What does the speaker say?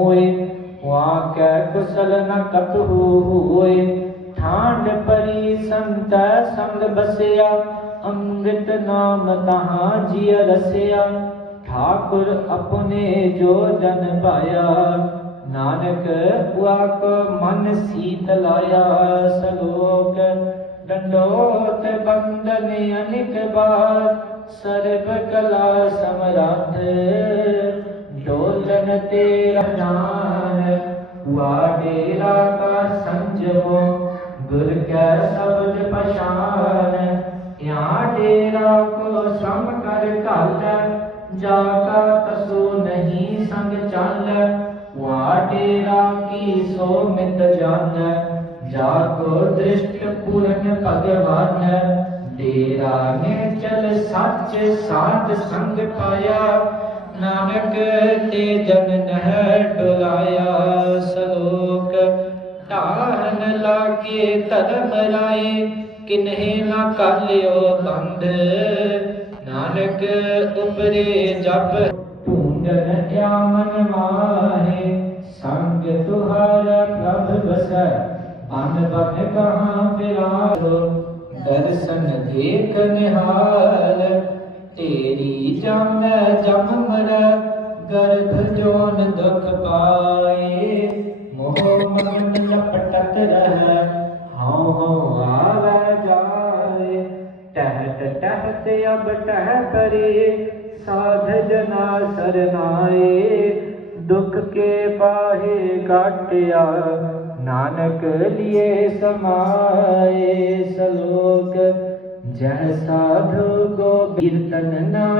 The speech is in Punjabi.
ਹੋਏ ਵਾ ਕੈ ਕੁਸਲ ਨ ਕਤੂ ਹੋਏ। ਠਾਂਡ ਪਰੀ ਸੰਤ ਸੰਗ ਬਸਿਆ, ਅੰਮ੍ਰਿਤ ਨਾਮ ਤਹਾਂ ਜੀ ਰਸਿਆ। ਠਾਕੁਰ ਆਪਣੇ ਜੋ ਜਨ ਪਾਇਆ, ਨਾਨਕ ਉਆਕ ਮਨ ਸੀਤ ਲਾਇਆ। ਸਲੋਕ, ਡੰਡੋਤ ਬੰਦਨ ਅਨਿਕ ਬਾਰ, ਸਰਬ ਕਲਾ ਸਮਰੱਥ डोलन तेरा जान हुआ डेरा का संजो गुर के शब्द पशान यहाँ डेरा को सम कर काल जाका तसो नहीं संग चल वहाँ डेरा की सो मित जान जाको दृष्ट पूर्ण भगवान डेरा में चल सच साध संग पाया ਨਾਨਕ ਤੇ ਜਨ ਨਹਿ ਡੁਲਾਇਆ ਸਲੋਕ। ਢਾਹਨ ਲਾਗੇ ਧਰਮ ਰਾਏ ਕਿਨਹਿ ਨਾ ਕਾਲਿਓ ਬੰਦ। ਨਾਨਕ ਉਪਰੇ ਜਪ ਢੂੰਡਨ ਕਿਆ ਮਨ ਮਾਹੇ। ਸੰਗ ਤੁਹਾਰ ਪ੍ਰਭ ਬਸੈ ਅਨ ਬਖ ਕਹਾ ਫਿਰਾਰੋ ਦਰਸ਼ਨ ਦੇਖ ਨਿਹਾਲ, ਤੇਰੀ ਜਮ ਜਮ ਮਰ ਗਰਭ ਦੁਖ ਪਾਏ, ਮੋਹ ਮਨ ਲਪਟਤ ਰਹਿ, ਹਉ ਹਉ ਆਵੈ ਜਾਏ। ਟਹਿਤ ਟਹਿਤ ਅਬ ਟਹਿ ਪਰੇ ਸਾਧ ਜਨਾ ਸਰਨਾਏ। ਦੁਖ ਕੇ ਪਾਹੇ ਕਾਟਿਆ ਨਾਨਕ ਲਿਏ ਸਮਾਏ। ਸਲੋਕ ਜੈ ਸਾਧੂ ਗੋ ਕੀਰਤਨ ਨਾਮ